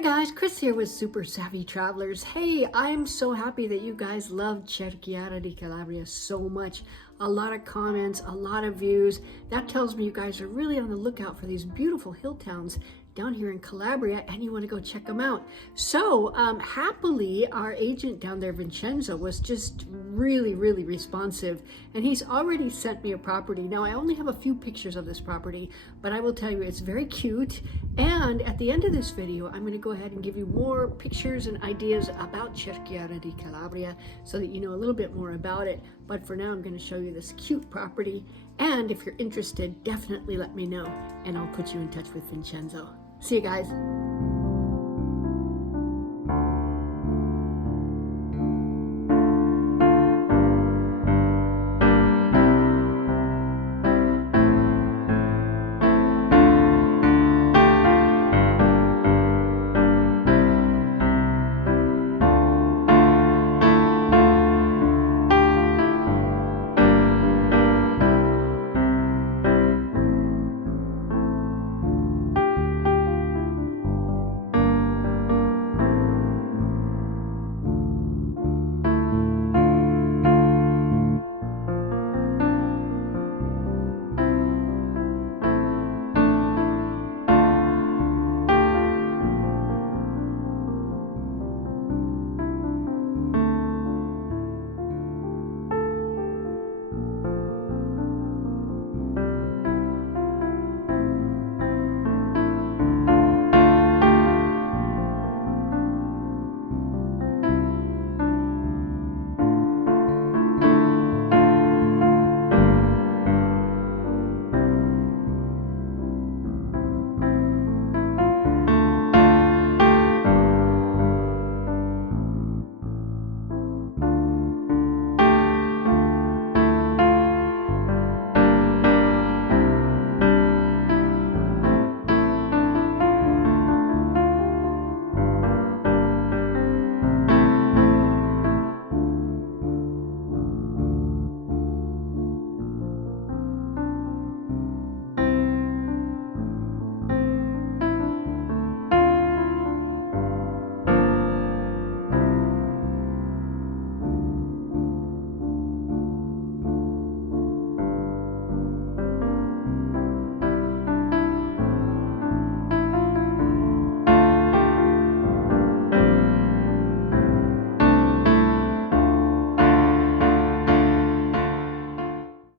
Hi guys, Chris here with Super Savvy Travelers. Hey, I'm so happy that you guys loved Cerchiara di Calabria so much. A lot of comments, a lot of views. That tells me you guys are really on the lookout for these beautiful hill towns down here in Calabria and you want to go check them out. So happily, our agent down there, Vincenzo, was just really responsive, and he's already sent me a property. Now I only have a few pictures of this property, but I will tell you it's very cute. And at the end of this video, I'm going to go ahead and give you more pictures and ideas about Cerchiara di Calabria so that you know a little bit more about it. But for now, I'm going to show you this cute property. And if you're interested, definitely let me know and I'll put you in touch with Vincenzo. See you guys.